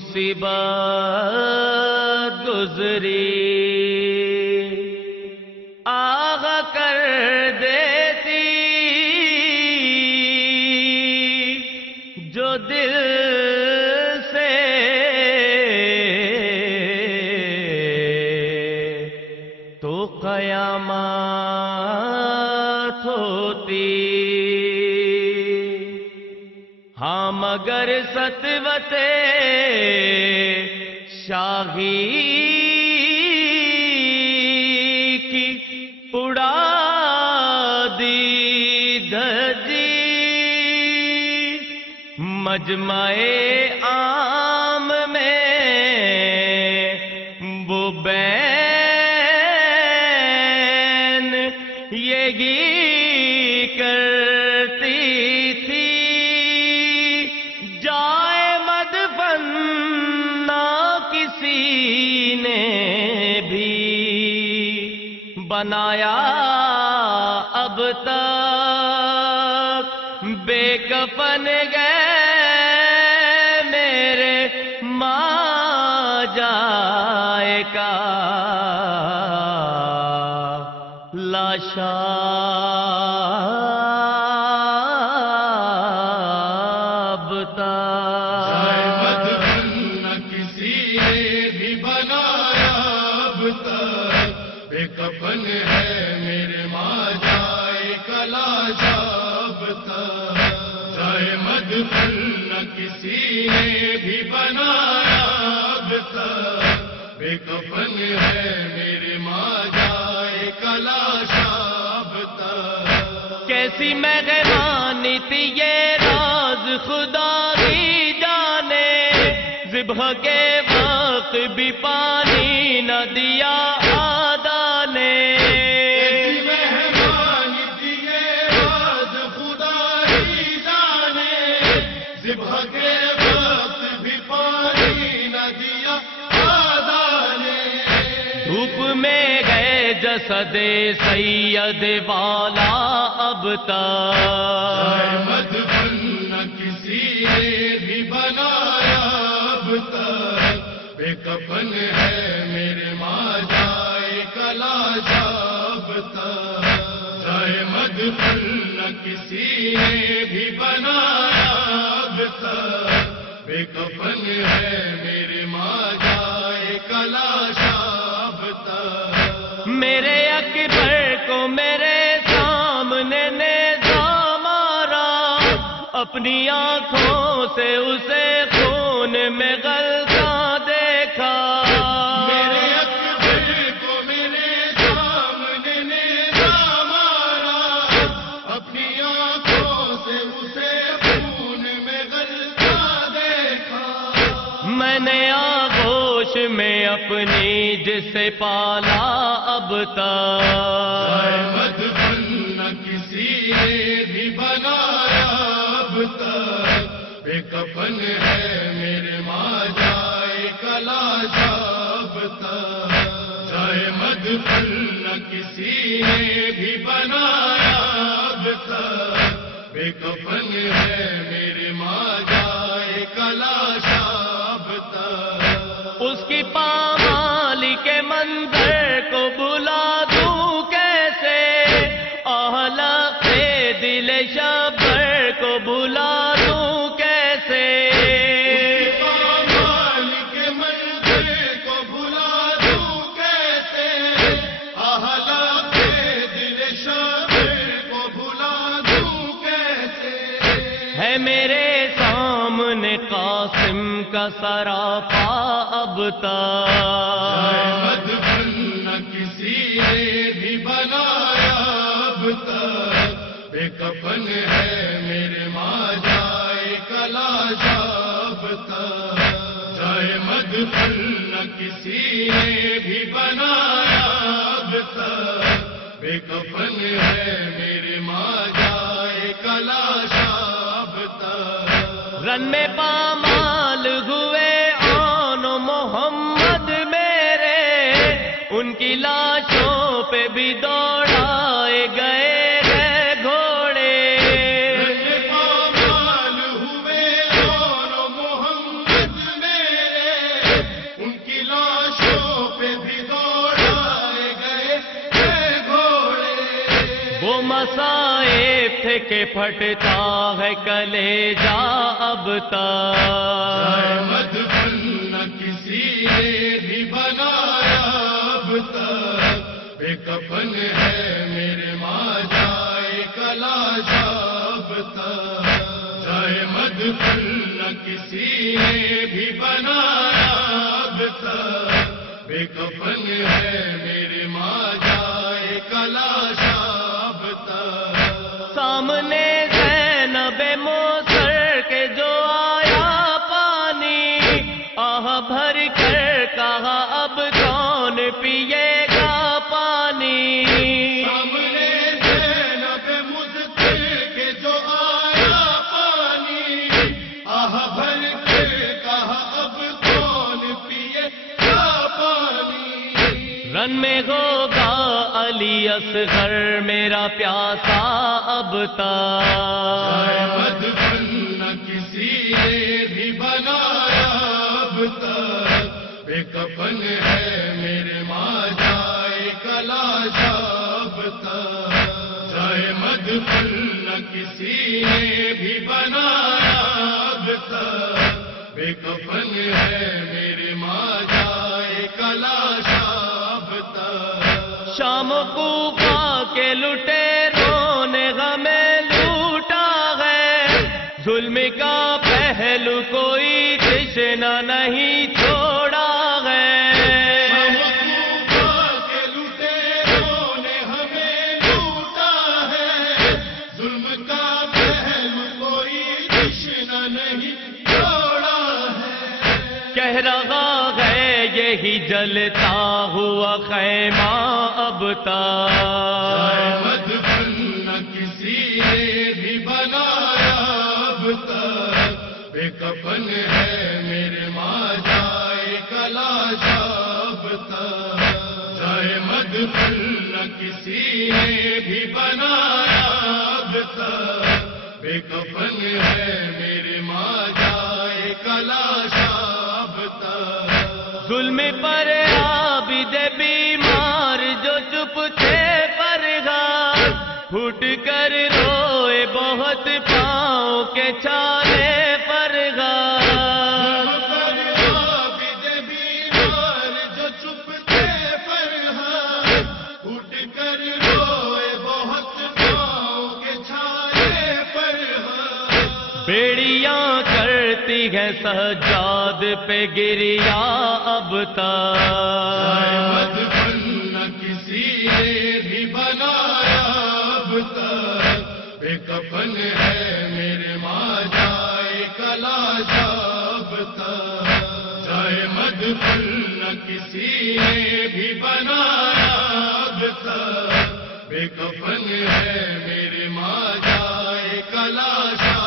مصیبت گزری آغا کر دیتی جو دل سے تو قیامت ہوتی. ہاں مگر سطوت شاہی کی اڑا دی دھجی مجمع عام میں وہ بین یہی کرتی تھی جائے مدفن نہ کسی نے بھی بنایا اب تک بے کفن گئے میرے ماں جائے کا لاشا کفن ہے میرے ماں جائے کلاش اب تک جائے مدفن نہ کسی نے بھی بنایا اب تک بے کفن ہے میرے ماں جائے کلاش اب تک. کیسی مہربانی تھی یہ راز خدا کی جانے ذبح کے وقت بھی پانی نہ دیا جسد سید والا اب تک مدفن نہ کسی نے بھی بنایا اب تک بے کفن ہے میرے ماں جائے کلاش اب تک جائے مدفن نہ کسی نے بھی بنایا اب تک بے کفن ہے میرے ماں جائے کلاش اب تک. میرے اکبر کو میرے سامنے نیزہ مارا اپنی آنکھوں سے اسے خون میں غلطا دیکھا. میرے اکبر کو میرے سامنے نیزہ مارا اپنی آنکھوں سے اسے خون میں غلطا دیکھا. میں نے آغوش میں اپنی جسے پالا اب تک مدفن نہ کسی نے بھی بنایا اب تک بے کفن ہے میرے ماں جائے کلاش اب تک جائے مدفن نہ کسی نے بھی بنایا اب تک بے کفن ہے میرے ماں جائے کلاش اب تک. اس کی پامالی کے منظر کو بلا دوں کیسے احلق دل شبر کو بلا دوں کیسے پامالی کے منظر کو بلا دوں کیسے احلق دل شبر کو بلا دوں کیسے. ہے میرے سامنے قاسم کا سراپا اب تک مدفن نہ کسی نے بھی بنایا اب تک بے کفن ہے میرے ماں جائے کلاش اب تک جائے مدفن نہ کسی نے بھی بنایا اب تک بے کفن ہے میرے ماں جائے کلاش اب تک. رن میں پامال ہوئے آن محمد میرے ان کی لاشوں پہ بھی دوڑائے گئے ہیں گھوڑے. رن میں پامال ہوئے آن محمد میرے مصائب تھے کہ پھٹتا ہے کلیجا اب تک، مدفن نہ کسی نے بھی بنایا اب تک، بے کفن ہے میرے ماں جائے کلاشا اب تک، جائے مدفن نہ کسی نے بھی بنایا اب تک، بے کفن ہے میرے ماں جائے کلاشا اب تک، سامنے زینب موسر کے جو آیا پانی، آہ بھر کر کہا اب کون پیے گا پانی، سامنے زینب مزتر کے جو آیا پانی، آہ بھر کے کہا اب کون پیے گا پانی، رن میں ہوگا علی اصغر میرا پیاسا اب تک، مدفن نہ کسی نے بھی بنایا اب تک، بے کفن ہے میرے ماں جائے کلاشا اب تک، جائے مدفن نہ کسی نے بھی بنایا اب تک، بے کفن ہے میرے ماں جائے کلاشا اب تک، شام کوفہ کے لٹیروں نے غمیں لوٹا ہے، ظلم کا پہلو کوئی تشنہ نہیں چھوڑا ہے، کے لٹیروں نے ہمیں لوٹا ہے، ظلم کا پہلو کوئی تشنہ نہیں چھوڑا ہے، کہہ رہا ہے یہی جلتا ہوا خیمہ اب تک، مدفن نہ کسی نے بھی بنایا اب تک، بے کفن ہے میرے ماں جائے کلاشا اب تک، جائے مدفن نہ کسی نے بھی بنایا اب تک، بے کفن ہے میرے ماں جائے کلاشا اب تک، ظلم پر عابد بیمار جو چپ تھے پرگار، پھوٹ کر روئے بہت پاؤں کے چھالے پرگار، عابد بیمار جو چپ تھے فرحان، اٹھ کر روئے بہت پاؤں کے چھالے فرحان، بیڑیاں کرتی ہیں سجاد پہ گریا اب تک، مدفن نہ کسی نے بھی بنایا اب تک، بے کفن ہے میرے ماں جائے کلاشا اب تک، جائے مدفن نہ کسی نے بھی بنایا اب تک، بے کفن ہے میرے ماں جائے کلاشا